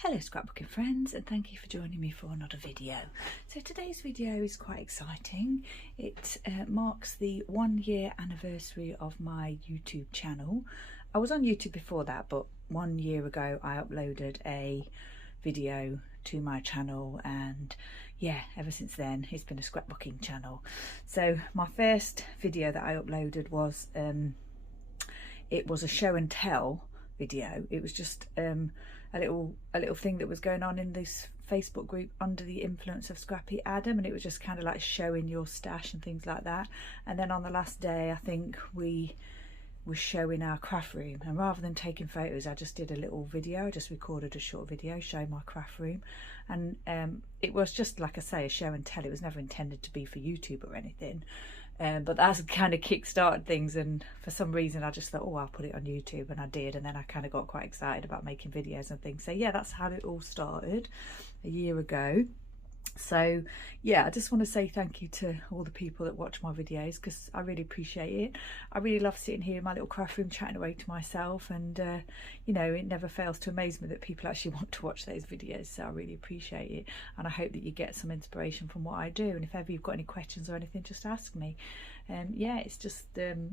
Hello scrapbooking friends, and thank you for joining me for another video. So today's video is quite exciting. It marks the 1 year anniversary of my YouTube channel. I was on YouTube before that, but 1 year ago I uploaded a video to my channel, and yeah, ever since then it's been a scrapbooking channel. So my first video that I uploaded was it was a show and tell video. It was just a little thing that was going on in this Facebook group under the influence of Scrappy Adam, and it was just kind of like showing your stash and things like that. And then on the last day, I think we were showing our craft room, and rather than taking photos, I just did a little video. I just recorded a short video showing my craft room, and it was just, like I say, a show and tell. It was never intended to be for YouTube or anything. But that's kind of kick-started things, and for some reason I just thought, oh, I'll put it on YouTube, and I did, and then I kind of got quite excited about making videos and things. So yeah, that's how it all started a year ago. So yeah, I just want to say thank you to all the people that watch my videos, because I really appreciate it. I really love sitting here in my little craft room chatting away to myself, and you know, it never fails to amaze me that people actually want to watch those videos. So I really appreciate it, and I hope that you get some inspiration from what I do. And if ever you've got any questions or anything, just ask me. Yeah, it's just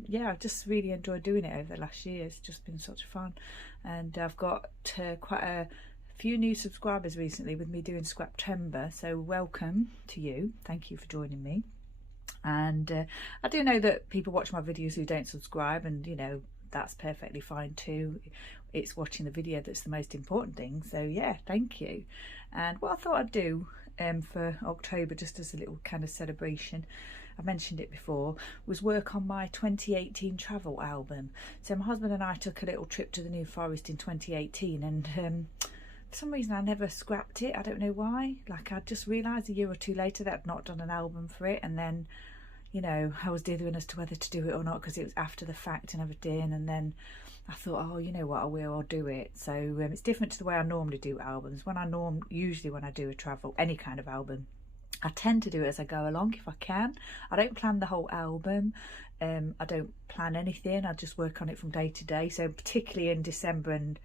yeah, I've just really enjoyed doing it over the last year. It's just been such fun, and I've got quite a few new subscribers recently with me doing Scraptember, so welcome to you. Thank you for joining me. And I do know that people watch my videos who don't subscribe, and you know, that's perfectly fine too. It's watching the video that's the most important thing. So yeah, thank you. And what I thought I'd do for October, just as a little kind of celebration, I mentioned it before, was work on my 2018 travel album. So my husband and I took a little trip to the New Forest in 2018, and for some reason I never scrapped it. I don't know why. Like, I just realised a year or two later that I'd not done an album for it, and then, you know, I was dithering as to whether to do it or not, because it was after the fact and everything. And then I thought, oh, you know what, I'll do it. So it's different to the way I normally do albums. Usually when I do a travel, any kind of album, I tend to do it as I go along if I can. I don't plan the whole album. I don't plan anything. I just work on it from day to day. So particularly in December and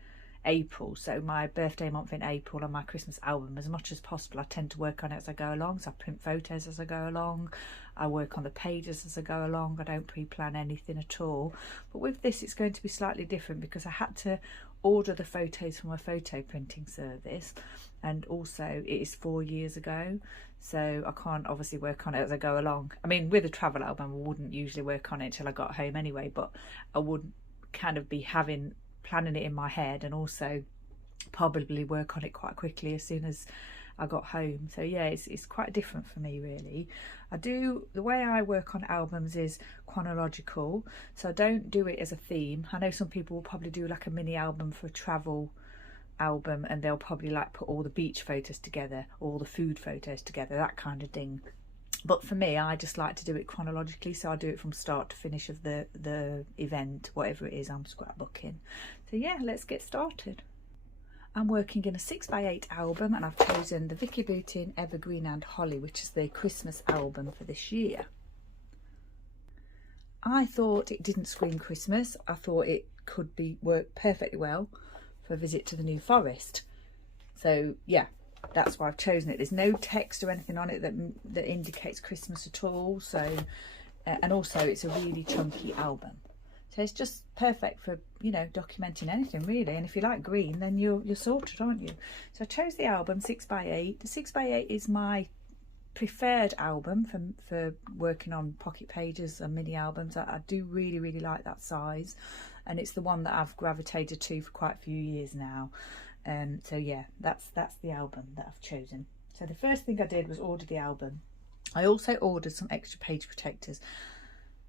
April, so my birthday month in April, and my Christmas album, as much as possible I tend to work on it as I go along. So I print photos as I go along, I work on the pages as I go along. I don't pre-plan anything at all. But with this it's going to be slightly different, because I had to order the photos from a photo printing service, and also it is 4 years ago, so I can't obviously work on it as I go along. I mean, with a travel album I wouldn't usually work on it until I got home anyway, but I would kind of be planning it in my head, and also probably work on it quite quickly as soon as I got home. So yeah, it's quite different for me really. The way I work on albums is chronological, so I don't do it as a theme. I know some people will probably do like a mini album for a travel album, and they'll probably like put all the beach photos together, all the food photos together, that kind of thing. But for me, I just like to do it chronologically, so I do it from start to finish of the event, whatever it is I'm scrapbooking. So yeah, let's get started. I'm working in a 6x8 album, and I've chosen the Vicki Boutin Evergreen and Holly, which is the Christmas album for this year. I thought it didn't scream Christmas. I thought it could work perfectly well for a visit to the New Forest. So yeah, that's why I've chosen it. There's no text or anything on it that indicates Christmas at all. So and also it's a really chunky album, so it's just perfect for, you know, documenting anything really. And if you like green, then you're sorted, aren't you? So I chose the album 6x8. The 6x8 is my preferred album for working on pocket pages and mini albums. I do really like that size, and it's the one that I've gravitated to for quite a few years now. So yeah, that's the album that I've chosen. So the first thing I did was order the album. I also ordered some extra page protectors.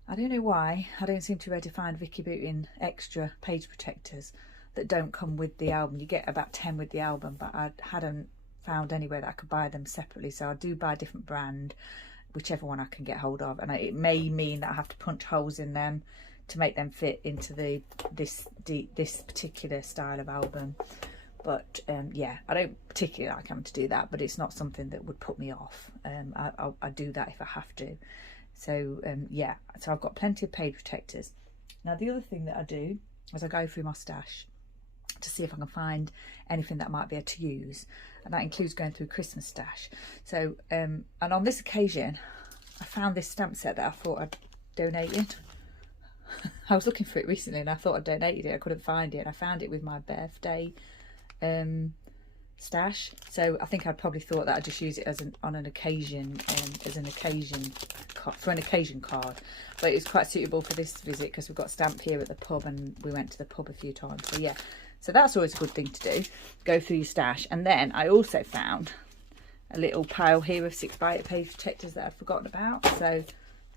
I don't know why I don't seem to be able to find Vicki Boutin extra page protectors that don't come with the album. You get about 10 with the album, but I hadn't found anywhere that I could buy them separately. So I do buy a different brand, whichever one I can get hold of, and it may mean that I have to punch holes in them to make them fit into this particular style of album. But yeah, I don't particularly like having to do that, but it's not something that would put me off. I do that if I have to. So yeah, so I've got plenty of page protectors. Now the other thing that I do is I go through my stash. to see if I can find anything that I might be able to use, and that includes going through Christmas stash. So and on this occasion I found this stamp set that I thought I'd donated. I was looking for it recently and I thought I'd donated it. I couldn't find it, and I found it with my birthday stash. So I think I'd probably thought that I'd just use it as on an occasion, for an occasion card. But it was quite suitable for this visit because we've got a stamp here at the pub, and we went to the pub a few times. So yeah, so that's always a good thing to do, go through your stash. And then I also found a little pile here of 6x8 page protectors that I'd forgotten about. So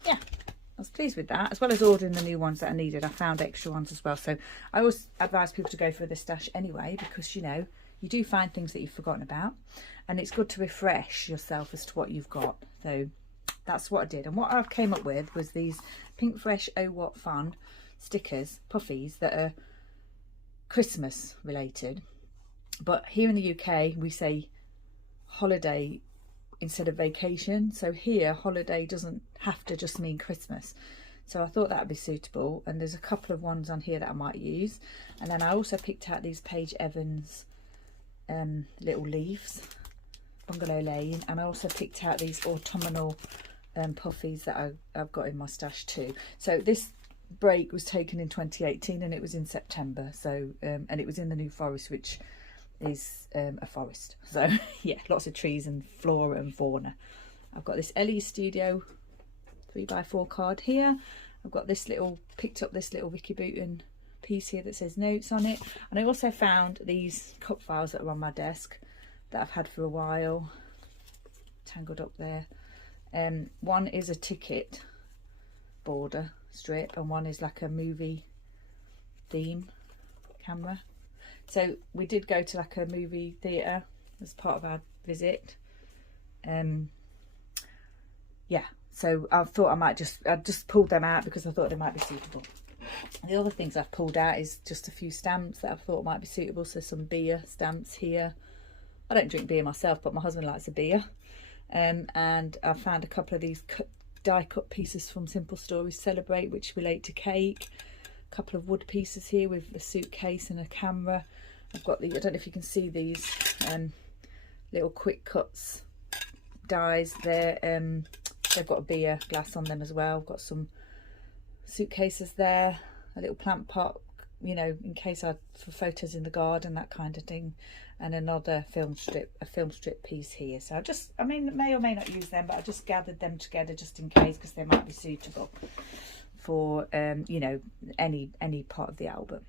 yeah, I was pleased with that, as well as ordering the new ones that I needed. I found extra ones as well. So I always advise people to go through the stash anyway, because you know, you do find things that you've forgotten about, and it's good to refresh yourself as to what you've got. So that's what I did. And what I came up with was these Pink Fresh Oh What Fun stickers, puffies, that are Christmas related. But here in the UK, we say holiday instead of vacation. So here, holiday doesn't have to just mean Christmas. So I thought that would be suitable. And there's a couple of ones on here that I might use. And then I also picked out these Paige Evans little leaves, Bungalow Lane, and I also picked out these autumnal puffies that I've got in my stash too. So this break was taken in 2018 and it was in September. So and it was in the New Forest, which is a forest. So yeah, lots of trees and flora and fauna. I've got this Ellie Studio 3x4 card here. I've got this little, picked up this little Vicki Boutin piece here that says notes on it, and I also found these cup files that are on my desk that I've had for a while, tangled up there. One is a ticket border strip, and one is like a movie theme camera. So we did go to like a movie theatre as part of our visit. Yeah, so I thought I just pulled them out because I thought they might be suitable. The other things I've pulled out is just a few stamps that I thought might be suitable. So some beer stamps here. I don't drink beer myself, but my husband likes a beer. And I found a couple of these die cut pieces from Simple Stories Celebrate, which relate to cake. A couple of wood pieces here with a suitcase and a camera. I've got the, I don't know if you can see these little quick cuts dies there. They've got a beer glass on them as well. I've got some suitcases there, a little plant pot, you know, in case for photos in the garden, that kind of thing, and another a film strip piece here. So I mean, may or may not use them, but I just gathered them together just in case, because they might be suitable for you know, any part of the album.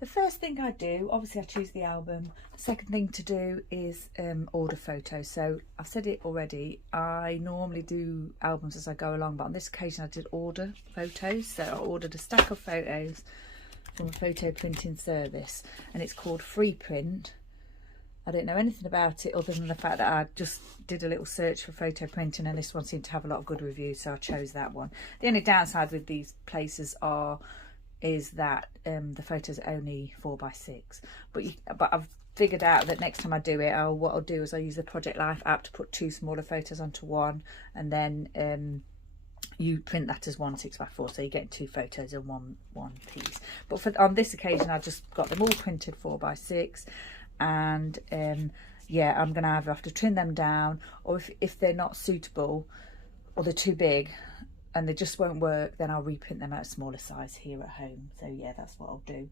The first thing I do, obviously I choose the album. The second thing to do is order photos. So I've said it already, I normally do albums as I go along, but on this occasion I did order photos. So I ordered a stack of photos from a photo printing service, and it's called Free Print. I don't know anything about it other than the fact that I just did a little search for photo printing, and this one seemed to have a lot of good reviews, so I chose that one. The only downside with these places is that the photos are only 4x6, but I've figured out that next time I do it, what I'll do is I'll use the Project Life app to put two smaller photos onto one, and then you print that as one 6x4, so you get two photos in one piece. But on this occasion I just got them all printed 4x6, and yeah, I'm gonna either have to trim them down, or if they're not suitable or they're too big and they just won't work, then I'll reprint them at a smaller size here at home. So yeah, that's what I'll do.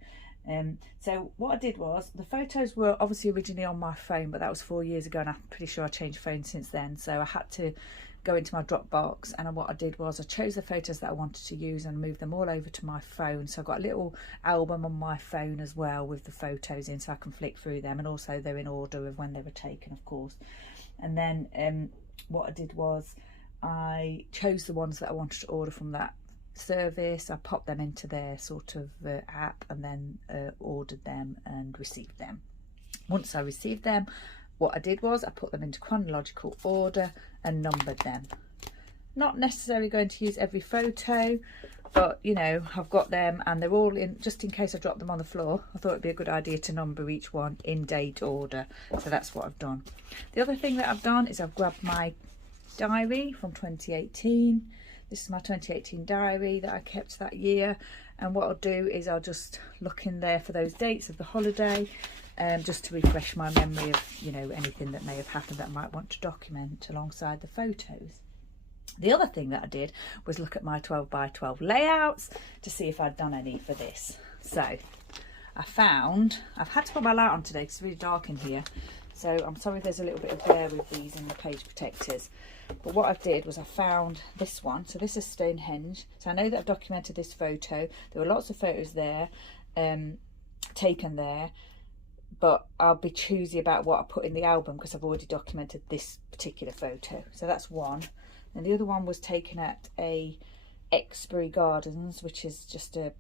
So what I did was, the photos were obviously originally on my phone, but that was 4 years ago, and I'm pretty sure I changed phones since then, so I had to go into my Dropbox, and what I did was I chose the photos that I wanted to use and moved them all over to my phone. So I've got a little album on my phone as well with the photos in, so I can flick through them, and also they're in order of when they were taken, of course. And then what I did was I chose the ones that I wanted to order from that service. I popped them into their sort of app, and then ordered them and received them. Once I received them, what I did was I put them into chronological order and numbered them. Not necessarily going to use every photo, but you know, I've got them and they're all in, just in case I drop them on the floor. I thought it'd be a good idea to number each one in date order, so that's what I've done. The other thing that I've done is I've grabbed my diary from 2018. This is my 2018 diary that I kept that year, and what I'll do is I'll just look in there for those dates of the holiday, just to refresh my memory of, you know, anything that may have happened that I might want to document alongside the photos. The other thing that I did was look at my 12 by 12 layouts to see if I'd done any for this. So I found, I've had to put my light on today because it's really dark in here, so I'm sorry there's a little bit of glare with these in the page protectors. But what I did was I found this one. So this is Stonehenge. So I know that I've documented this photo. There were lots of photos there taken there, but I'll be choosy about what I put in the album because I've already documented this particular photo. So that's one. And the other one was taken at a Exbury Gardens, which is just an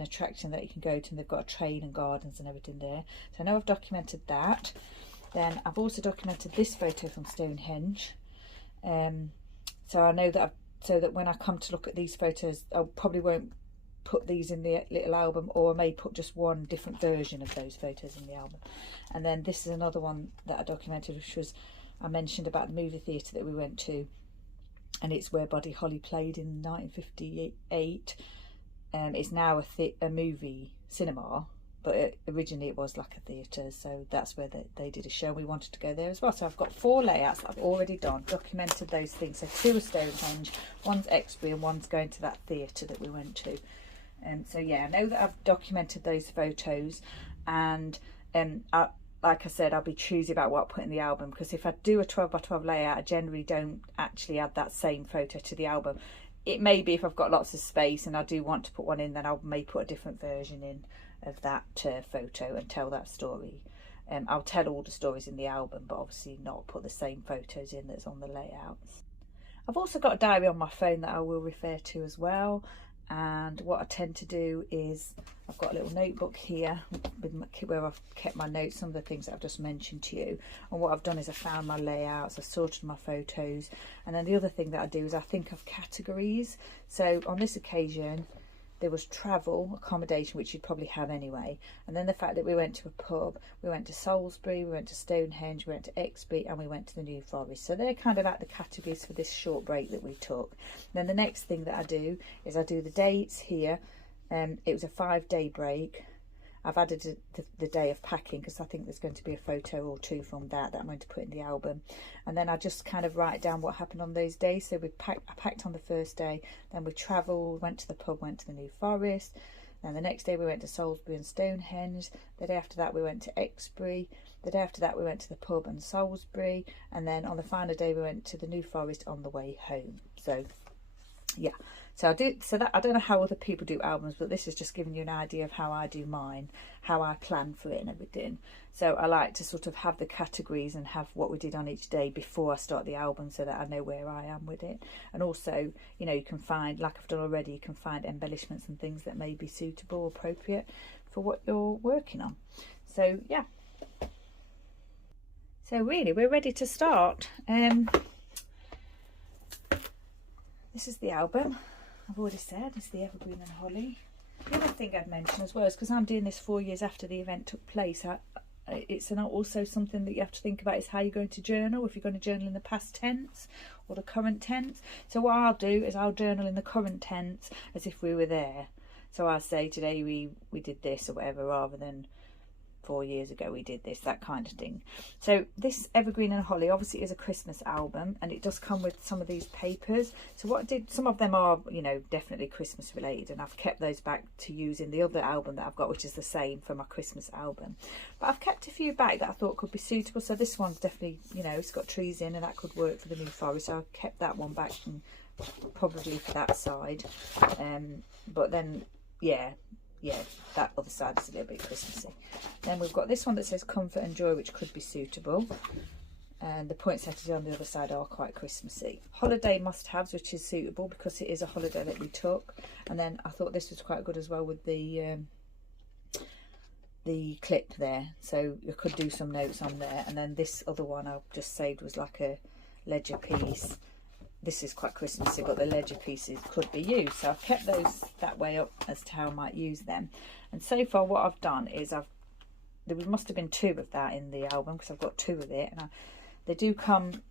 attraction that you can go to, and they've got a train and gardens and everything there. So I know I've documented that. Then I've also documented this photo from Stonehenge. So I know that so that when I come to look at these photos, I probably won't put these in the little album, or I may put just one different version of those photos in the album. And then this is another one that I documented, which was, I mentioned about the movie theatre that we went to, and it's where Buddy Holly played in 1958. It's now a movie cinema, but originally it was like a theatre, so that's where they did a show. We wanted to go there as well. So I've got 4 layouts that I've already done, documented those things. So 2 are Stonehenge, one's Exbury, and one's going to that theatre that we went to. So yeah, I know that I've documented those photos, and like I said, I'll be choosy about what I put in the album, because if I do a 12 by 12 layout, I generally don't actually add that same photo to the album. It may be if I've got lots of space and I do want to put one in, then I may put a different version in of that photo and tell that story. I'll tell all the stories in the album, but obviously not put the same photos in that's on the layouts. I've also got a diary on my phone that I will refer to as well. And what I tend to do is, I've got a little notebook here where I've kept my notes, some of the things that I've just mentioned to you. And what I've done is I found my layouts, I've sorted my photos, and then the other thing that I do is I think of categories. So on this occasion there was travel, accommodation, which you'd probably have anyway, and then the fact that we went to a pub, we went to Salisbury, we went to Stonehenge, we went to Exbury, and we went to the New Forest. So they're kind of like the categories for this short break that we took. Then the next thing that I do is I do the dates here. It was a 5-day break. I've added the day of packing because I think there's going to be a photo or 2 from that I'm going to put in the album. And then I just kind of write down what happened on those days. So I packed on the first day, then we travelled, went to the pub, went to the New Forest. Then the next day we went to Salisbury and Stonehenge. The day after that we went to Exbury. The day after that we went to the pub and Salisbury. And then on the final day we went to the New Forest on the way home. So yeah, so I don't know how other people do albums, but this is just giving you an idea of how I do mine, how I plan for it and everything. So I like to sort of have the categories and have what we did on each day before I start the album, so that I know where I am with it. And also, you know, you can find, like I've done already, you can find embellishments and things that may be suitable or appropriate for what you're working on. So yeah, so really we're ready to start. This is the album, I've already said, it's the Evergreen and Holly. The other thing I'd mention as well is, because I'm doing this 4 years after the event took place, it's also something that you have to think about is how you're going to journal, if you're going to journal in the past tense or the current tense. So what I'll do is I'll journal in the current tense as if we were there. So I'll say today we did this or whatever, rather than 4 years ago we did this, that kind of thing. So this Evergreen and Holly obviously is a Christmas album, and it does come with some of these papers. So what I did, some of them are, you know, definitely Christmas related, and I've kept those back to use in the other album that I've got, which is the same for my Christmas album. But I've kept a few back that I thought could be suitable. So this one's definitely, you know, it's got trees in, and that could work for the New Forest, so I've kept that one back, and probably for that side. But then yeah, that other side is a little bit Christmassy. Then we've got this one that says comfort and joy, which could be suitable, and the poinsettias on the other side are quite Christmassy. Holiday must-haves, which is suitable because it is a holiday that we took. And then I thought this was quite good as well with the clip there, so you could do some notes on there. And then this other one I've just saved was like a ledger piece. This is quite Christmassy, but the ledger pieces could be used. So I've kept those that way up as to how I might use them. And so far what I've done is there must have been 2 of that in the album, because I've got 2 of it. And they do come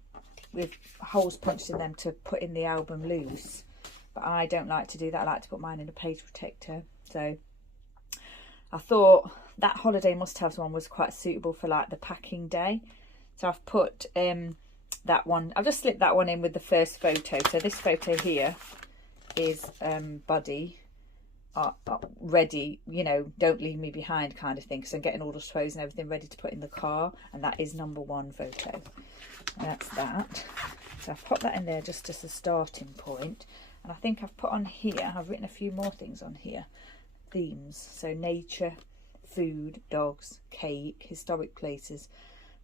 with holes punched in them to put in the album loose. but I don't like to do that. I like to put mine in a page protector. So I thought that holiday must-haves one was quite suitable for like the packing day. So I've put that one, I've just slipped that one in with the first photo. So this photo here is Buddy, ready, you know, don't leave me behind kind of thing, because I'm getting all the clothes and everything ready to put in the car, and that is number 1 photo. And that's that. So I've put that in there just as a starting point. And I think I've put on here, I've written a few more things on here, themes. So nature, food, dogs, cake, historic places,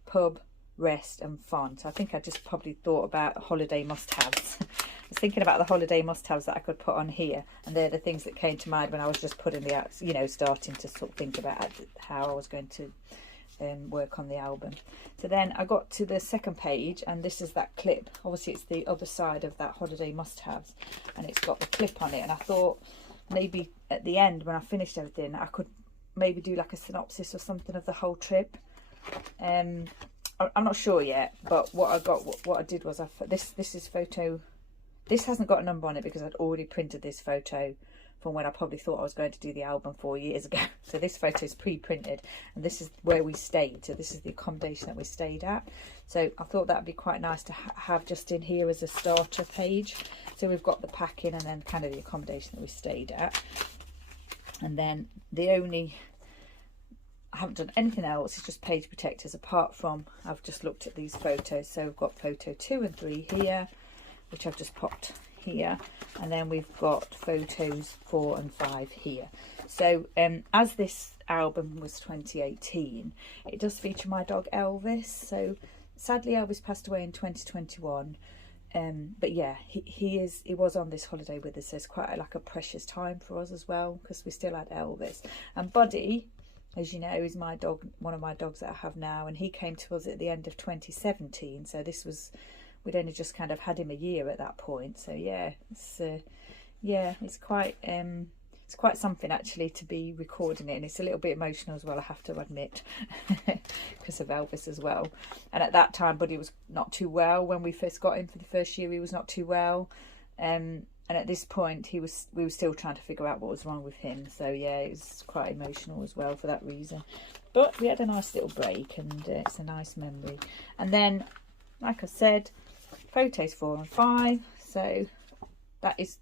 pub, rest and fun. So I think I just probably thought about holiday must-haves. I was thinking about the holiday must-haves that I could put on here, and they're the things that came to mind when I was just putting the, you know, starting to sort of think about how I was going to work on the album. So then I got to the second page, and this is that clip. Obviously it's the other side of that holiday must-haves, and it's got the clip on it, and I thought maybe at the end when I finished everything I could maybe do like a synopsis or something of the whole trip. I'm not sure yet, but what I did was I put this is photo. This hasn't got a number on it because I'd already printed this photo from when I probably thought I was going to do the album 4 years ago. So this photo is pre-printed, and this is where we stayed. So this is the accommodation that we stayed at. So I thought that would be quite nice to have just in here as a starter page. So we've got the packing and then kind of the accommodation that we stayed at. And then I haven't done anything else, it's just page protectors, apart from I've just looked at these photos. So we've got photo 2 and 3 here, which I've just popped here, and then we've got photos 4 and 5 here. So as this album was 2018, it does feature my dog Elvis. So sadly Elvis passed away in 2021, but yeah, he was on this holiday with us, so it's quite like a precious time for us as well, because we still had Elvis. And Buddy, as you know, is my dog, one of my dogs that I have now, and he came to us at the end of 2017. So this was, we'd only just kind of had him a year at that point. So yeah, it's quite something actually to be recording it, and it's a little bit emotional as well, I have to admit, because of Elvis as well. And at that time Buddy was not too well. When we first got him for the first year, he was not too well, and at this point we were still trying to figure out what was wrong with him. So yeah, it was quite emotional as well for that reason. But we had a nice little break, and it's a nice memory. And then, like I said, photos 4 and 5. So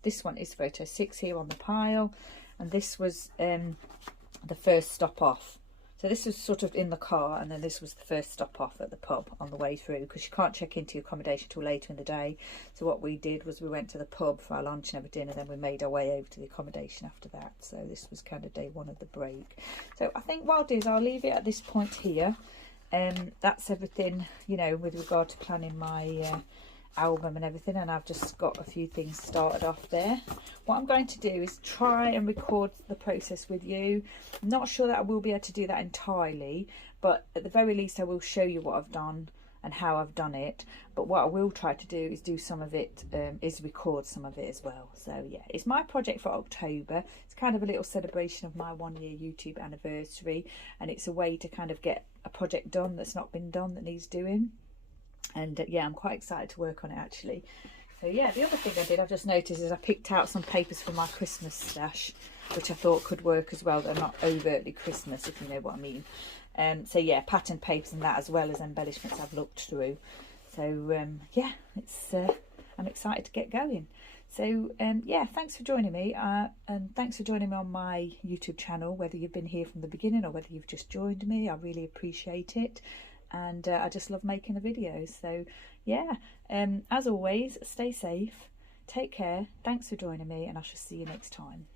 this one is photo 6 here on the pile, and this was the first stop off. So this was sort of in the car, and then this was the first stop off at the pub on the way through, because you can't check into your accommodation till later in the day. So what we did was we went to the pub for our lunch and everything, and then we made our way over to the accommodation after that. So this was kind of day 1 of the break. So I think what I'll do is I'll leave it at this point here. That's everything, you know, with regard to planning my album and everything, and I've just got a few things started off there. What I'm going to do is try and record the process with you. I'm not sure that I will be able to do that entirely, but at the very least I will show you what I've done and how I've done it. But what I will try to do is do some of it, is record some of it as well. So yeah, it's my project for October. It's kind of a little celebration of my 1-year YouTube anniversary, and it's a way to kind of get a project done that's not been done, that needs doing. And yeah, I'm quite excited to work on it actually. So yeah, the other thing I did, I've just noticed, is I picked out some papers from my Christmas stash, which I thought could work as well. They're not overtly Christmas, if you know what I mean. So yeah, pattern papers and that, as well as embellishments I've looked through. So yeah, I'm excited to get going. So yeah, thanks for joining me, and thanks for joining me on my YouTube channel, whether you've been here from the beginning or whether you've just joined me. I really appreciate it. And I just love making the videos. So yeah, as always, stay safe, take care, thanks for joining me, and I shall see you next time.